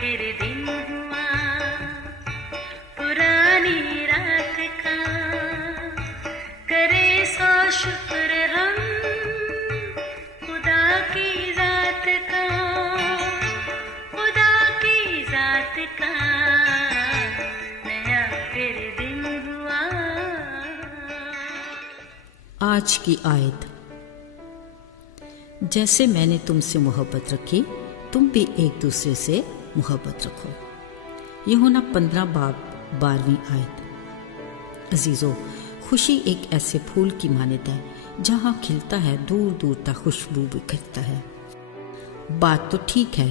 پھر دن ہوا پرانی رات کا، کرے سو شکر ہم خدا کی ذات کا، خدا کی ذات کا نیا پھر دن ہوا۔ آج کی آیت، جیسے میں نے تم سے محبت رکھی تم بھی ایک دوسرے سے محبت رکھو۔ یوحنا 15 باب 12ویں آیت۔ عزیزو، خوشی ایک ایسے پھول کی مانند ہے جہاں کھلتا ہے دور دور تک خوشبو بکھرتا ہے۔ بات تو ٹھیک ہے،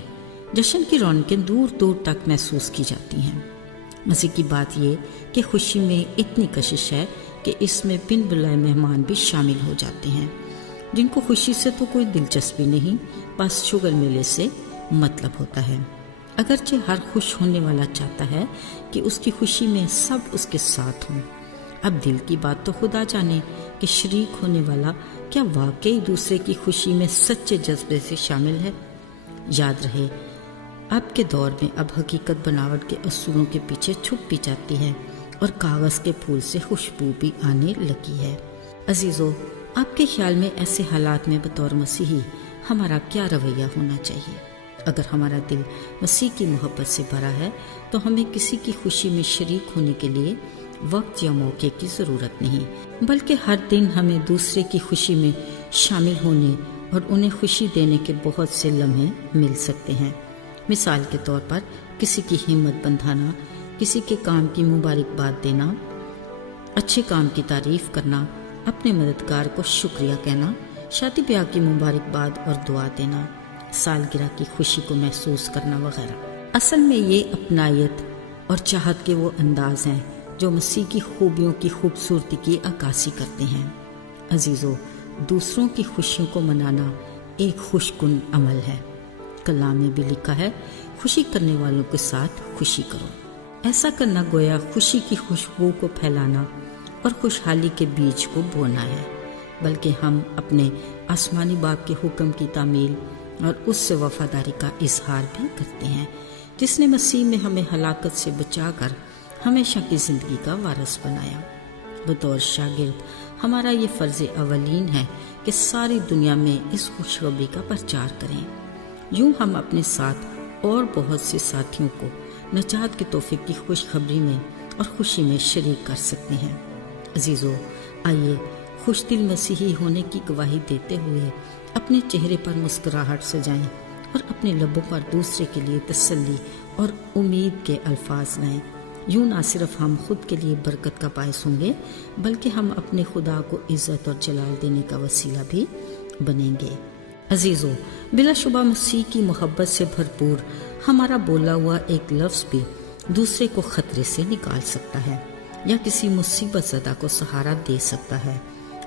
جشن کی رونقیں دور دور تک محسوس کی جاتی ہیں۔ مزے کی بات یہ کہ خوشی میں اتنی کشش ہے کہ اس میں بن بلائے مہمان بھی شامل ہو جاتے ہیں جن کو خوشی سے تو کوئی دلچسپی نہیں، بس شوگر میلے سے مطلب ہوتا ہے۔ اگرچہ ہر خوش ہونے والا چاہتا ہے کہ اس کی خوشی میں سب اس کے ساتھ ہوں۔ اب دل کی بات تو خدا جانے کہ شریک ہونے والا کیا واقعی دوسرے کی خوشی میں سچے جذبے سے شامل ہے۔ یاد رہے، اب کے دور میں اب حقیقت بناوٹ کے اصولوں کے پیچھے چھپ بھی جاتی ہے اور کاغذ کے پھول سے خوشبو بھی آنے لگی ہے۔ عزیزو، آپ کے خیال میں ایسے حالات میں بطور مسیحی ہمارا کیا رویہ ہونا چاہیے؟ اگر ہمارا دل مسیح کی محبت سے بھرا ہے تو ہمیں کسی کی خوشی میں شریک ہونے کے لیے وقت یا موقع کی ضرورت نہیں، بلکہ ہر دن ہمیں دوسرے کی خوشی میں شامل ہونے اور انہیں خوشی دینے کے بہت سے لمحے مل سکتے ہیں۔ مثال کے طور پر کسی کی ہمت بندھانا، کسی کے کام کی مبارکباد دینا، اچھے کام کی تعریف کرنا، اپنے مددگار کو شکریہ کہنا، شادی بیاہ کی مبارکباد اور دعا دینا، سالگرہ کی خوشی کو محسوس کرنا وغیرہ۔ اصل میں یہ اپنائیت اور چاہت کے وہ انداز ہیں جو مسیح کی خوبیوں کی خوبصورتی کی عکاسی کرتے ہیں۔ عزیزو، دوسروں کی خوشیوں کو منانا ایک خوش کن عمل ہے۔ کلام میں بھی لکھا ہے، خوشی کرنے والوں کے ساتھ خوشی کرو۔ ایسا کرنا گویا خوشی کی خوشبو کو پھیلانا اور خوشحالی کے بیج کو بونا ہے، بلکہ ہم اپنے آسمانی باپ کے حکم کی تعمیل اور اس سے وفاداری کا اظہار بھی کرتے ہیں جس نے مسیح میں ہمیں ہلاکت سے بچا کر ہمیشہ کی زندگی کا وارث بنایا۔ بطور شاگرد ہمارا یہ فرض اولین ہے کہ ساری دنیا میں اس خوشخبری کا پرچار کریں۔ یوں ہم اپنے ساتھ اور بہت سے ساتھیوں کو نجات کے تحفے کی خوشخبری میں اور خوشی میں شریک کر سکتے ہیں۔ عزیزو، آئیے خوش دل مسیحی ہونے کی گواہی دیتے ہوئے اپنے چہرے پر مسکراہٹ سجائیں اور اپنے لبوں پر دوسرے کے لیے تسلی اور امید کے الفاظ لائیں۔ یوں نہ صرف ہم خود کے لیے برکت کا باعث ہوں گے، بلکہ ہم اپنے خدا کو عزت اور جلال دینے کا وسیلہ بھی بنیں گے۔ عزیزو، بلا شبہ مسیح کی محبت سے بھرپور ہمارا بولا ہوا ایک لفظ بھی دوسرے کو خطرے سے نکال سکتا ہے یا کسی مصیبت زدہ کو سہارا دے سکتا ہے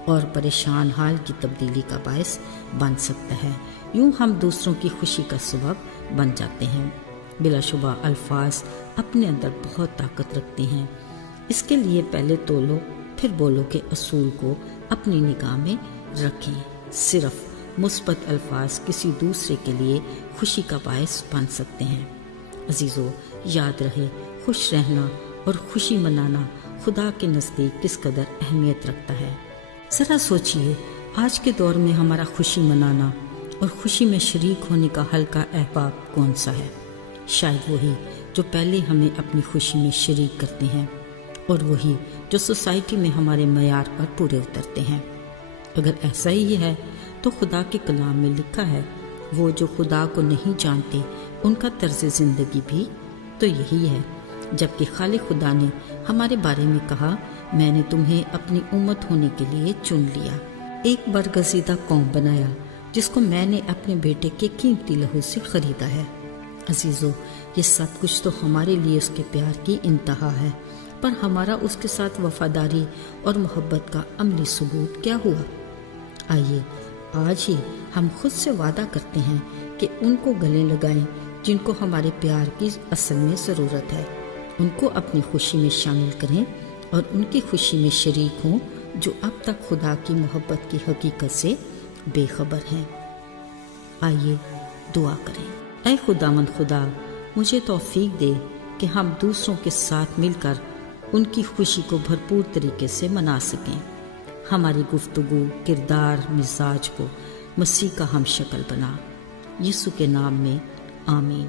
اور پریشان حال کی تبدیلی کا باعث بن سکتا ہے۔ یوں ہم دوسروں کی خوشی کا سبب بن جاتے ہیں۔ بلا شبہ الفاظ اپنے اندر بہت طاقت رکھتے ہیں۔ اس کے لیے پہلے تولو پھر بولو کے اصول کو اپنی نگاہ میں رکھیں۔ صرف مثبت الفاظ کسی دوسرے کے لیے خوشی کا باعث بن سکتے ہیں۔ عزیزو، یاد رہے، خوش رہنا اور خوشی منانا خدا کے نزدیک کس قدر اہمیت رکھتا ہے۔ ذرا سوچئے، آج کے دور میں ہمارا خوشی منانا اور خوشی میں شریک ہونے کا ہلکا احباب کون سا ہے؟ شاید وہی جو پہلے ہمیں اپنی خوشی میں شریک کرتے ہیں اور وہی جو سوسائٹی میں ہمارے معیار پر پورے اترتے ہیں۔ اگر ایسا ہی ہے تو خدا کے کلام میں لکھا ہے، وہ جو خدا کو نہیں جانتے ان کا طرز زندگی بھی تو یہی ہے، جبکہ خالق خدا نے ہمارے بارے میں کہا، میں نے تمہیں اپنی امت ہونے کے لیے چن لیا، ایک برگزیدہ قوم بنایا جس کو میں نے اپنے بیٹے کے قیمتی لہو سے خریدا ہے۔ عزیزو، یہ سب کچھ تو ہمارے لیے اس کے پیار کی انتہا ہے، پر ہمارا اس کے ساتھ وفاداری اور محبت کا عملی ثبوت کیا ہوا؟ آئیے آج ہی ہم خود سے وعدہ کرتے ہیں کہ ان کو گلے لگائیں جن کو ہمارے پیار کی اصل میں ضرورت ہے، ان کو اپنی خوشی میں شامل کریں اور ان کی خوشی میں شریک ہوں جو اب تک خدا کی محبت کی حقیقت سے بے خبر ہیں۔ آئیے دعا کریں۔ اے خداوند خدا، مجھے توفیق دے کہ ہم دوسروں کے ساتھ مل کر ان کی خوشی کو بھرپور طریقے سے منا سکیں۔ ہماری گفتگو، کردار، مزاج کو مسیح کا ہم شکل بنا۔ یسوع کے نام میں آمین۔